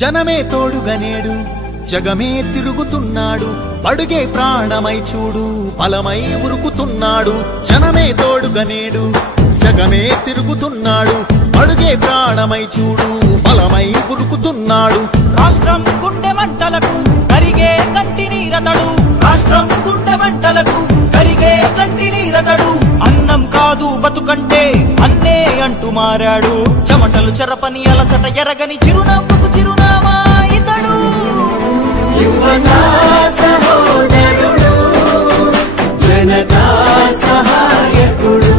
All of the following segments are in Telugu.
జనమే తోడుగనేడు జగమే తిరుగుతున్నాడు అడుగే ప్రాణమై చూడు బలమై ఉరుకుతున్నాడు జనమే తోడుగనేడు జగమే తిరుగుతున్నాడు అడుగే ప్రాణమై చూడు బలమై ఉరుకుతున్నాడు రాష్ట్రం గుండె మంటలకు కరిగే కంటి నీరతడు రాష్ట్రం గుండె మంటలకు కరిగే కంటి నీరతడు అన్నం కాదు బతుకంటే అన్నే అంటూ మారాడు చెమటలు చెరపని అలసట ఎరగని చిరునవ్వుకు చిరునామా ఇతడు యువతా సహోదరుడు జనతా సహాయకుడు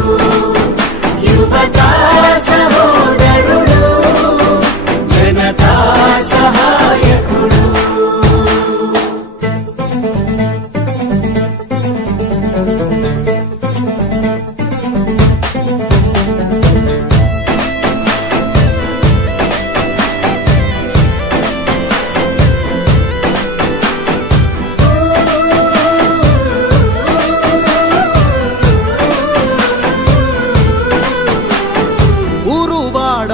యువతా సహోదరుడు జనతా సహాయకుడు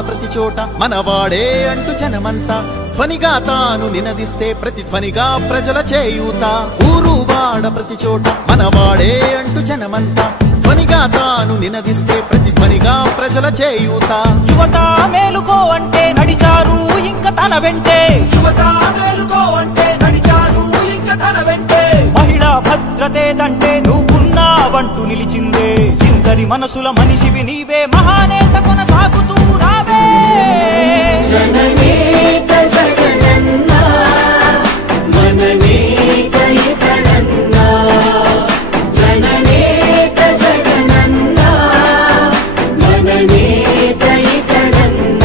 ప్రతి చోట మనవాడే అంటూ జనమంతా ధ్వనిగా తాను నినదిస్తే ప్రతిధ్వనిగా ప్రజల చేయూత ఊరు వాడ ప్రతి చోట మనవాడే అంటూ జనమంతా ధ్వనిగా తాను నినదిస్తే ప్రతిధ్వనిగా ప్రజల చేయూత యువత మేలుకో అంటే నడిచారు ఇంకా తన వెంటే యువత మేలుకో అంటే నడిచారు ఇంకా తన వెంటే మహిళా భద్రతేదంటే నువ్వున్నావంటూ నిలిచిందే ఇందరి మనసుల మనిషివి నీవే మహానేత కొనసాగుతూ రావే జననేత జగనన్న మననేత ఇతడన్న జననేత జగనన్న మననేత ఇతడన్న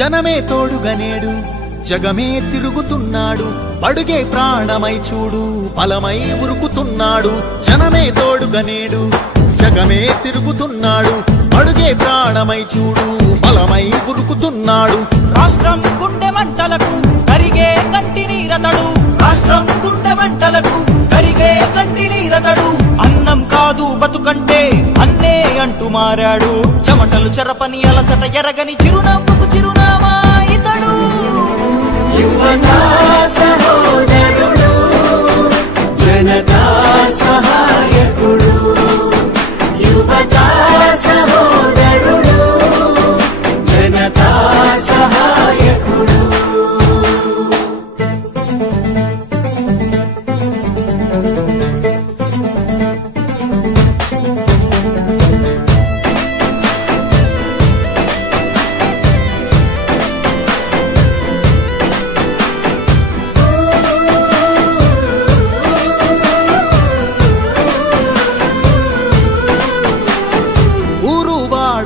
జనమే తోడుగనేడు జగమే తిరుగుతున్నాడు అడుగే ప్రాణమై చూడు బలమై ఉరుకుతున్నాడు జనమే తోడుగనేడు జగమే తిరుగుతున్నాడు అడుగే ప్రాణమై చూడు బలమై ఉరుకుతున్నాడు రాష్ట్రం గుండె మంటలకు కరిగే కంటి నీరతడు రాష్ట్రం గుండె మంటలకు కరిగే కంటి నీరతడు అన్నం కాదు బతుకంటే అన్నే అంటూ మారాడు చెమటలు చెరపని అలసట ఎరగని చిరునవ్వుకు చిరునామా ఇతడు యువతా సహోదరుడు జనతా సహాయకుడు యువతా సహోదరుడు జనతా సహాయకుడు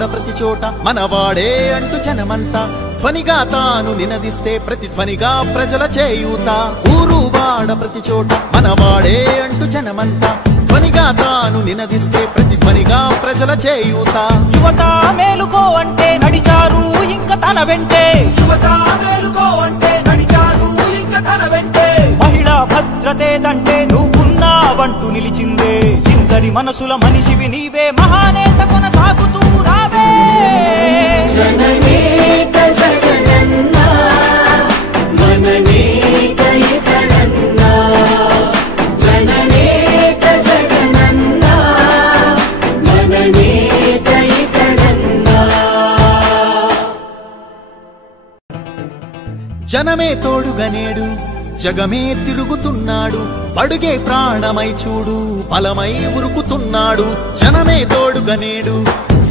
ప్రతి చోట మనవాడే అంటూ జనమంతా ధ్వనిగా తాను నినదిస్తే ప్రతిధ్వనిగా ప్రజల చేయూత ఊరు వాడ ప్రతి చోట మనవాడే అంటూ జనమంతా ధ్వనిగా తాను నినదిస్తే ప్రతిధ్వనిగా ప్రజల చేయూత యువత మేలుకో అంటే నడిచారు ఇంకా తన వెంటే యువత మేలుకో అంటే నడిచారు ఇంకా తన వెంటే మహిళా భద్రతేదంటే నువ్వున్నావంటూ నిలిచిందే ఇందరి మనసుల మనిషివి నీవే మహానేత కొనసాగుతూ రావే జననేత జగనన్న మననేత ఇతడన్న జననేత జగనన్న మననేత ఇతడన్న జనమే తోడుగనేడు జగమే తిరుగుతున్నాడు అడుగే ప్రాణమై చూడు బలమై ఉరుకుతున్నాడు జనమే తోడుగనేడు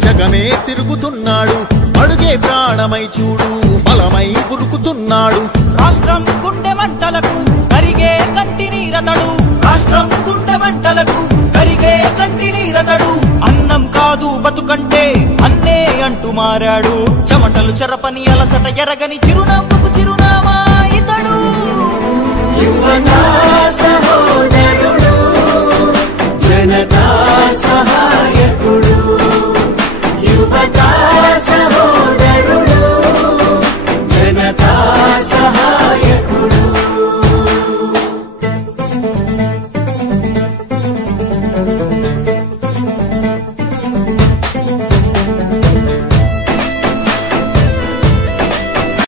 జగమే తిరుగుతున్నాడు అడుగే ప్రాణమై చూడు బలమై ఉరుకుతున్నాడు రాష్ట్రం గుండె మంటలకు కరిగే కంటి నీరతడు రాష్ట్రం గుండె మంటలకు కరిగే కంటి నీరతడు అన్నం కాదు బతుకంటే అన్నే అంటూ మారాడు చెమటలు చెరపని అలసట ఎరగని చిరునవ్వుకు చిరునామా ఇతడు యువతా